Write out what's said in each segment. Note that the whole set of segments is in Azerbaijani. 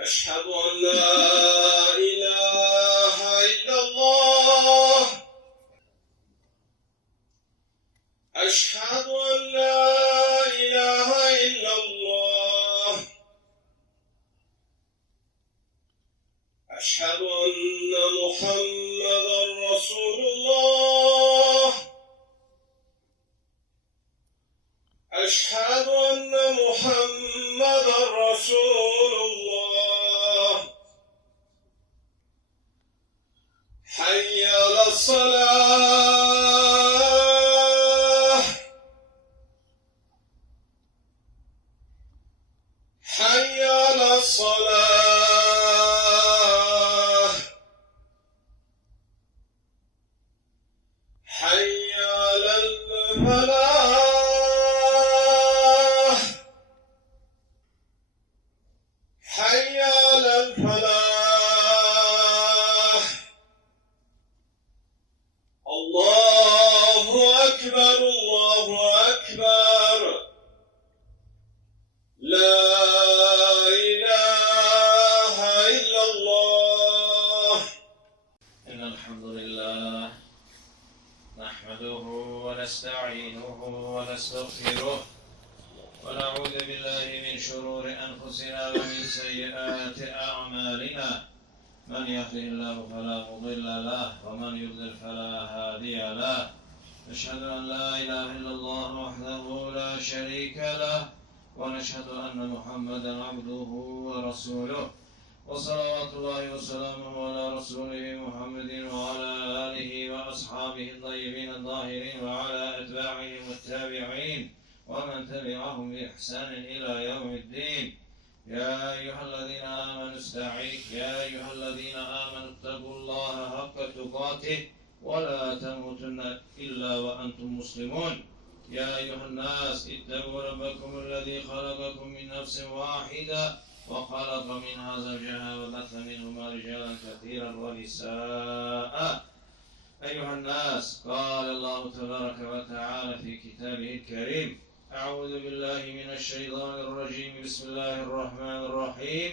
أشهد أن لا إله إلا الله أشهد أن لا إله إلا الله أشهد أن محمدا رسول الله أشهد أن محمدا رسول الله حي على الصلاة حي على الصلاة حي على الفلاح حي على الفلاح الله أكبر الله أكبر لا إله إلا الله إن الحمد لله نحمده ونستعينه ونستغفره ونعوذ بالله من شرور أنفسنا ومن سيئات أعمالنا من يهده الله فلا مضل له ومن يضلل فلا هادي له نشهد أن لا إله إلا الله وحده لا شريك له ونشهد أن محمدا عبده ورسوله وصلوات الله وسلامه على رسوله محمد وعلى آله وأصحابه الطيبين الطاهرين وعلى أتباعهم التابعين ومن تبعهم بإحسان إلى يوم الدين يا أيها الذين آمنوا اتقوا الله حق تقاته ولا تموتن إلا وأنتم مسلمون يا أيها الناس اتقوا ربكم الذي خلقكم من نفس واحدة وخلق منها زوجها وبث منهما رجالا كثيرا ونساء أيها الناس قال الله تبارك وتعالى في كتابه الكريم أعوذ بالله من الشيطان الرجيم بسم الله الرحمن الرحيم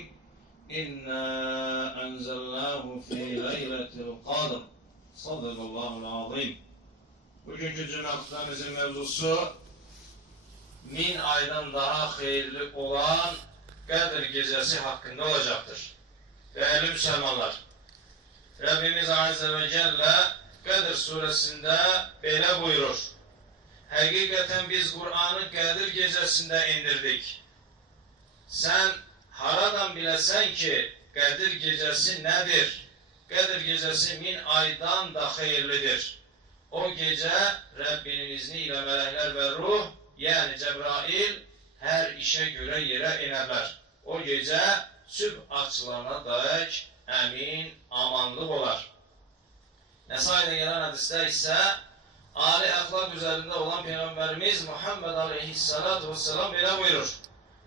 إنا أنزلناه في ليلة القدر صدق الله العظيم. Bugünkü cümlemizin mevzusu min aydan daha hayırlı olan Kadir Gecesi hakkında olacaktır. Değerli Müslümanlar, Rabbimiz Azze ve Celle Kadir suresinde böyle buyurur. Hakikaten biz Kur'an'ı Kadir Gecesi'nde indirdik. Sen haradan bilesen ki Kadir Gecesi nedir? Kadir Gecesi min aydan da hayırlıdır. O gece Rabbinin izniyle melekler ve ruh yani Cebrail her işe göre yere inerler. O gece sübh açılana dek emin, amanlık olar. Nesai'de gelen hadiste ise âli ahlak üzerinde olan Peygamberimiz Muhammed Aleyhisselatü Vesselam böyle buyurur.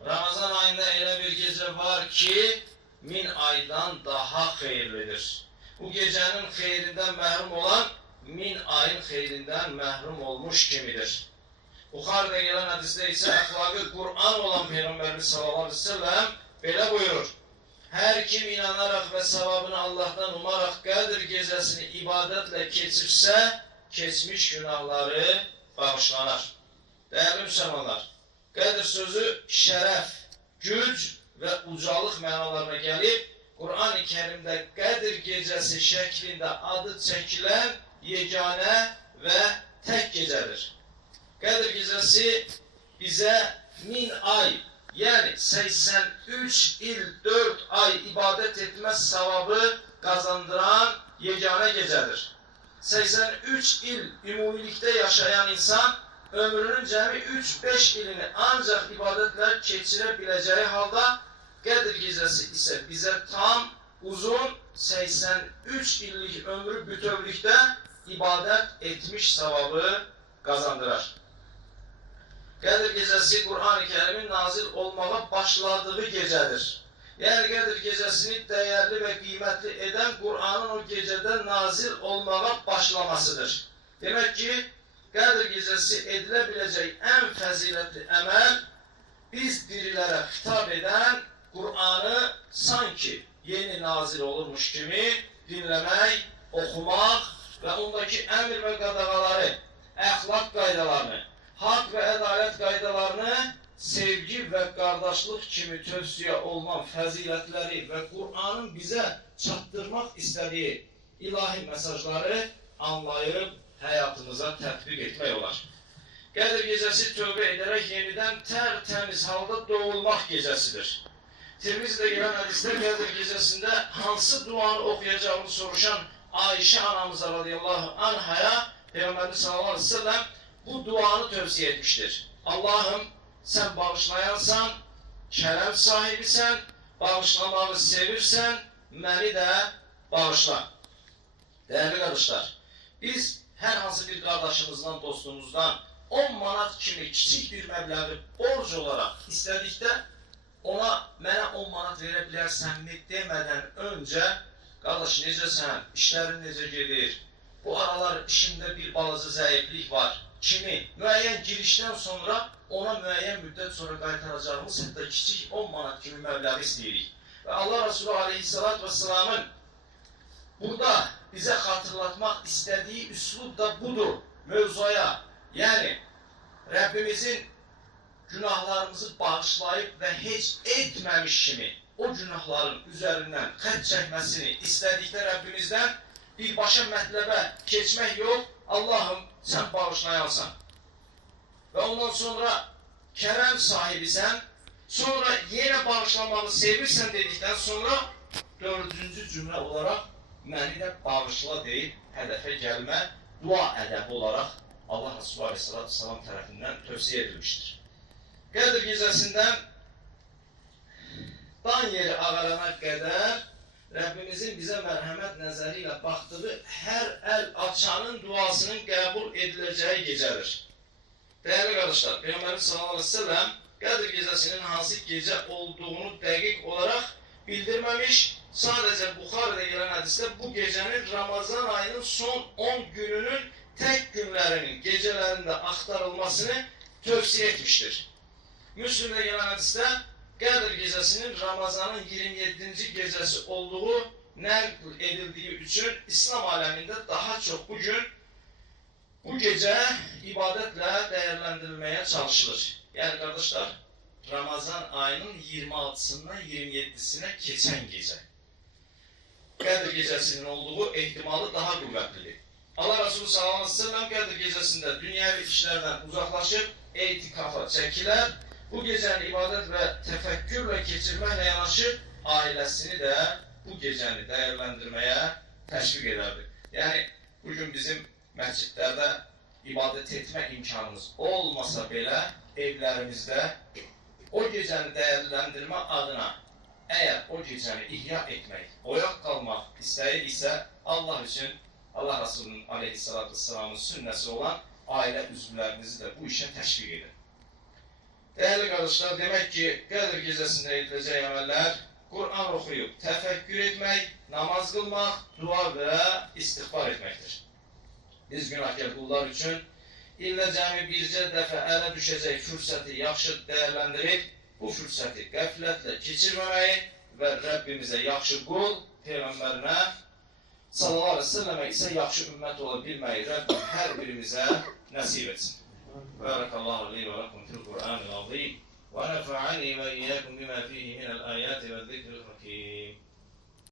Ramazan ayında öyle bir gece var ki min aydan daha hayırlıdır. Bu gecenin hayrinden mahrum olan min ayın hayrinden mahrum olmuş kimidir. Bukhari'de gelen hadiste ise ahlakı Kur'an olan Peygamberimiz sallallahu aleyhi ve sellem böyle buyurur. Her kim inanarak ve sevabını Allah'tan umarak Kadir gecesini ibadetle geçirse geçmiş günahları bağışlanır. Değerli Müslümanlar, Kadir sözü şeref, güc ve ucalık manalarına gelip Kur'an-ı Kerim'de Kadir gecesi şeklinde adı çekilen yegane ve tek gecedir. Kadir gecesi bize min ay yani 83 il 4 ay ibadet etme sevabı kazandıran yegane gecedir. 83 il ümumilikte yaşayan insan ömrünün cemi 3-5 ilini ancak ibadetle geçirebileceği halde Kadir gecesi ise bize tam uzun 83 illik ömrü bütövlükte ibadet etmiş sevabı kazandırır. Kadir gecesi Kur'an-ı Kerim'in nazil olmaya başladığı gecedir. Yani Kadir gecesini değerli ve kıymetli eden Kur'an'ın o gecede nazil olmaya başlamasıdır. Demek ki Kadir gecesi edilebilecek en faziletli emel biz dirilere hitap eden Kur'an'ı sanki nazil olurmuş kimi dinləmək, oxumaq və ondakı əmr və qadağaları, əxlaq qaydalarını, haqq və ədalət qaydalarını, sevgi və qardaşlıq kimi tövsiyə olunan fəzilətləri və Qur'anın bizə çatdırmaq istədiyi ilahi mesajları anlayıb həyatımıza tətbiq etmək olar. Qədr gecəsi tövbə edərək yenidən tərtəmiz halda doğulmaq gecəsidir. Tirmizidə gələn hədisdə Qədr gecəsində hansı duanı oxuyacağını soruşan Ayşə anamıza radiyallahu anhaya Peyğəmbərimiz sallallahu aleyhi ve sellem bu duanı tövsiyə etmişdir. Allahım, sən bağışlayansan, kərəm sahibisən, bağışlamağı sevirsən, məni də bağışla. Değerli kardeşler, biz hər hansı bir qardaşımızdan, dostumuzdan 10 manat kimi kiçik bir məbləği borc olaraq istədikdə ona mənə 10 manat verə bilərsənmi demədən öncə qardaş necəsən, işlərin necə gedir, bu aralar işimdə bir balaca zəiflik var kimi müəyyən girişdən sonra ona müəyyən müddət sonra qaytaracağımız hətta kiçik 10 manat kimi məbləği istəyirik. Və Allah Resulü aleyhissalatü vesselamın burada bizə xatırlatmaq istədiyi üslub da budur mövzuya. Yəni, Rəbbimizin günahlarımızı bağışlayıb və heç etməmiş kimi o günahların üzərindən xət çəkməsini istədikdə Rəbbimizdən birbaşa mətləbə keçmək yox, Allahım, sən bağışlayansan. Və ondan sonra kərəm sahibisən, sonra yenə bağışlamağı sevirsən dedikdən sonra 4-cü cümlə olaraq məni də bağışla deyib hədəfə gəlmə dua ədəbi olaraq Allah Resulü Aleyhisselatü Vesselam tərəfindən tövsiyə edilmişdir. Qədr gecəsindən dan yeri ağarana qədər Rəbbimizin bizə mərhəmət nəzəri ilə baxdığı hər əl açanın duasının qəbul ediləcəyi gecədir. Değerli kardeşler, Peyğəmbərimiz sallallahu aleyhi ve sellem Qədr gecəsinin hansı gecə olduğunu dəqiq olaraq bildirməmiş, sadəcə Buxarıda gələn hədisdə bu gecənin Ramazan ayının son 10 gününün tək günlərinin gecələrində axtarılmasını tövsiyə etmişdir. Müslimdə gələn hədisdə Qədr gecəsinin Ramazanın 27-ci gecəsi olduğu nəql edildiyi üçün İslam aləmində daha çox bu gecə ibadətlə dəyərləndirilməyə çalışılır. Yəni qardaşlar, Ramazan ayının 26-sından 27-sinə keçən gecə. Qədr gecəsinin olduğu ehtimalı daha qüvvətlidir. Allah Resulü sallallahu aleyhi ve sellem Qədr gecəsində dünyəvi işlərdən uzaqlaşıb etikafa çəkilər. Bu gecəni ibadət və təfəkkürlə keçirməklə yanaşı ailəsini də bu gecəni dəyərləndirməyə təşviq edərdi. Yəni, bugün bizim məscidlərdə ibadət etmə imkanımız olmasa belə evlərimizdə o gecəni dəyərləndirmə adına əgər o gecəni ihya etmək, oyaq qalmaq istəyi isə Allah üçün Allah Resulü'nün aleyhissalatü vesselamın sünnəsi olan ailə üzvlərinizi də bu işə təşviq edir. Değerli kardeşler, demək ki, Qədr gecəsində ediləcək əməllər Kur'an oxuyub, təfəkkür etmək, namaz qılmaq, dua və istiğfar etməkdir. Biz günahkar qullar üçün illə cəmi bircə dəfə ələ düşəcək fürsəti yaxşı dəyərləndirib, bu fürsəti qəflətlə keçirməməyi və Rəbbimizə yaxşı qul, Peyğəmbərinə sallallahu aleyhi ve sellemə isə yaxşı ümmət ola bilməyi Rəbbim hər birimizə nəsib etsin. بارك الله لي ولكم في القرآن العظيم ونفعني وإياكم بما فيه من الآيات والذكر الحكيم.